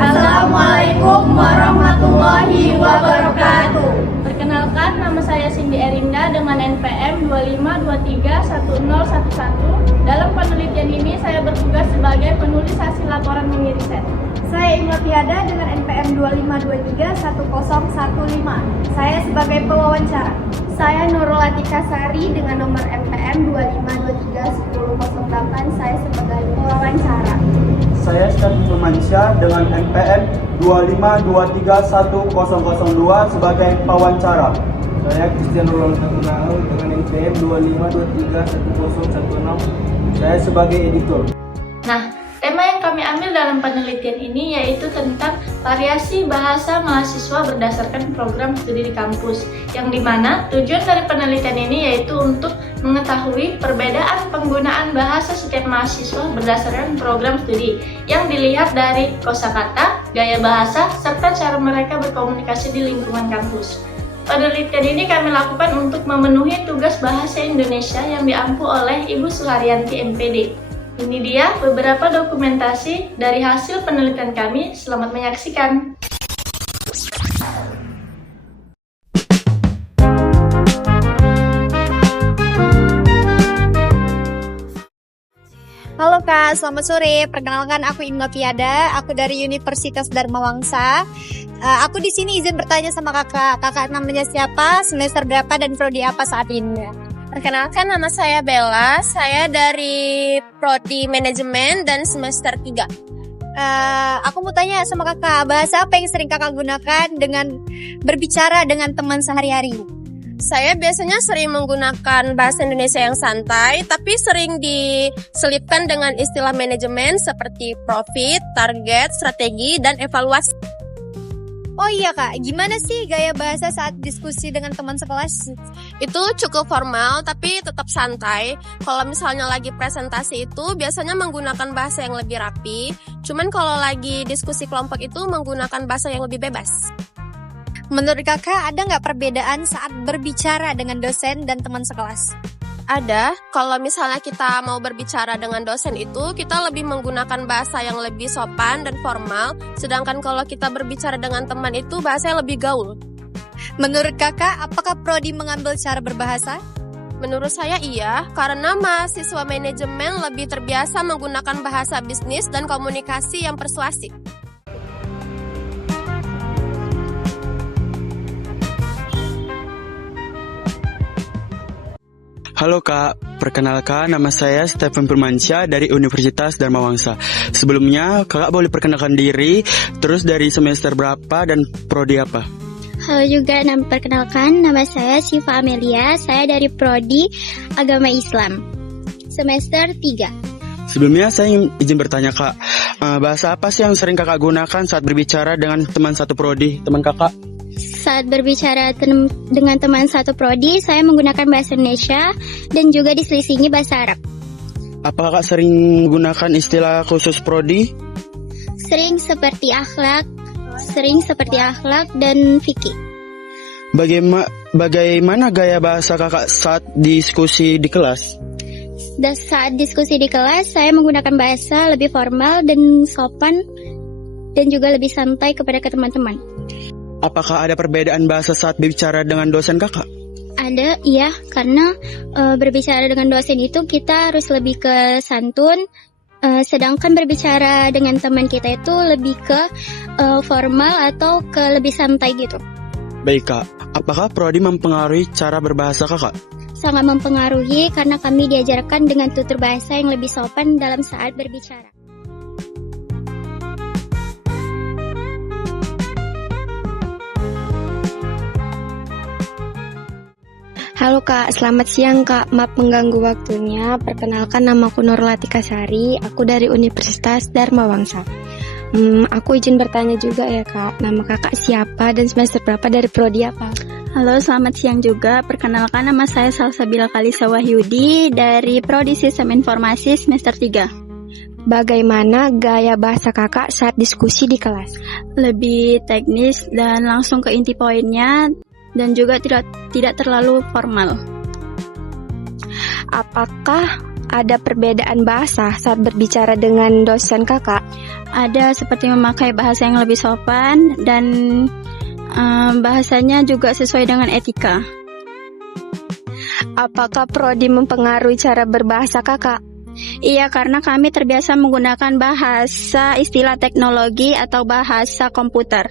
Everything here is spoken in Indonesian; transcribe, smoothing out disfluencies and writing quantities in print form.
Assalamualaikum warahmatullahi wabarakatuh. Perkenalkan, nama saya Cindy Erinda dengan NPM 25231011. Dalam penelitian ini saya bertugas sebagai penulis hasil laporan mini riset. Saya Imla Piada dengan NPM 25231015. Saya sebagai pewawancara. Saya Nurul Atika Sari dengan nomor NPM 25231008. Saya sebagai pewawancara. Saya Stefan Firmansyah dengan NPM 25231002 sebagai pewawancara. Saya Christian Rolando dengan NPM 25231016. Saya sebagai editor. Nah, tema yang kami ambil dalam penelitian ini yaitu tentang variasi bahasa mahasiswa berdasarkan program studi di kampus, yang dimana tujuan dari penelitian ini yaitu untuk mengetahui perbedaan penggunaan bahasa setiap mahasiswa berdasarkan program studi yang dilihat dari kosakata, gaya bahasa, serta cara mereka berkomunikasi di lingkungan kampus. Penelitian ini kami lakukan untuk memenuhi tugas bahasa Indonesia yang diampu oleh Ibu Suharyanti MPD. Ini dia beberapa dokumentasi dari hasil penelitian kami. Selamat menyaksikan. Halo Kak, selamat sore. Perkenalkan, aku Imla Piada. Aku dari Universitas Dharma Wangsa. Aku di sini izin bertanya sama kakak. Kakak namanya siapa, semester berapa, dan prodi apa saat ini? Perkenalkan, nama saya Bella. Saya dari prodi manajemen dan semester 3. Aku mau tanya sama kakak, bahasa apa yang sering kakak gunakan dengan berbicara dengan teman sehari-hari? Saya biasanya sering menggunakan bahasa Indonesia yang santai, tapi sering diselipkan dengan istilah manajemen seperti profit, target, strategi, dan evaluasi. Oh iya Kak, gimana sih gaya bahasa saat diskusi dengan teman sekelas? Itu cukup formal tapi tetap santai. Kalau misalnya lagi presentasi itu biasanya menggunakan bahasa yang lebih rapi. Cuman kalau lagi diskusi kelompok itu menggunakan bahasa yang lebih bebas. Menurut kakak, ada nggak perbedaan saat berbicara dengan dosen dan teman sekelas? Ada. Kalau misalnya kita mau berbicara dengan dosen itu, kita lebih menggunakan bahasa yang lebih sopan dan formal. Sedangkan kalau kita berbicara dengan teman itu, bahasanya lebih gaul. Menurut kakak, apakah prodi mengambil cara berbahasa? Menurut saya iya, karena mahasiswa manajemen lebih terbiasa menggunakan bahasa bisnis dan komunikasi yang persuasif. Halo Kak, perkenalkan nama saya Stefan Firmansyah dari Universitas Dharma Wangsa. Sebelumnya, Kakak boleh perkenalkan diri, terus dari semester berapa dan prodi apa? Halo juga, perkenalkan, nama saya Syifa Amelia. Saya dari prodi Agama Islam, semester 3. Sebelumnya saya izin bertanya Kak, bahasa apa sih yang sering Kakak gunakan saat berbicara dengan teman satu prodi, teman Kakak? Saat berbicara dengan teman satu prodi, saya menggunakan bahasa Indonesia dan juga diselisingi bahasa Arab. Apakah Kakak sering menggunakan istilah khusus prodi? Sering seperti akhlak dan fikih. Bagaimana gaya bahasa Kakak saat diskusi di kelas? Saat diskusi di kelas, saya menggunakan bahasa lebih formal dan sopan dan juga lebih santai kepada teman-teman. Apakah ada perbedaan bahasa saat berbicara dengan dosen Kakak? Ada, iya, karena berbicara dengan dosen itu kita harus lebih ke santun, sedangkan berbicara dengan teman kita itu lebih ke formal atau ke lebih santai gitu. Baik Kak, apakah prodi mempengaruhi cara berbahasa Kakak? Sangat mempengaruhi karena kami diajarkan dengan tutur bahasa yang lebih sopan dalam saat berbicara. Halo Kak, selamat siang Kak. Maaf mengganggu waktunya. Perkenalkan, namaku Nurul Atika Sari. Aku dari Universitas Dharma Wangsa. Aku izin bertanya juga ya Kak. Nama Kakak siapa dan semester berapa dari prodi apa? Halo, selamat siang juga. Perkenalkan, nama saya Salsabila Kalisa Wahyudi dari prodi Sistem Informasi semester 3. Bagaimana gaya bahasa Kakak saat diskusi di kelas? Lebih teknis dan langsung ke inti poinnya, dan juga tidak terlalu formal. Apakah ada perbedaan bahasa saat berbicara dengan dosen kakak? Ada, seperti memakai bahasa yang lebih sopan dan bahasanya juga sesuai dengan etika. Apakah prodi mempengaruhi cara berbahasa kakak? Iya, karena kami terbiasa menggunakan bahasa istilah teknologi atau bahasa komputer.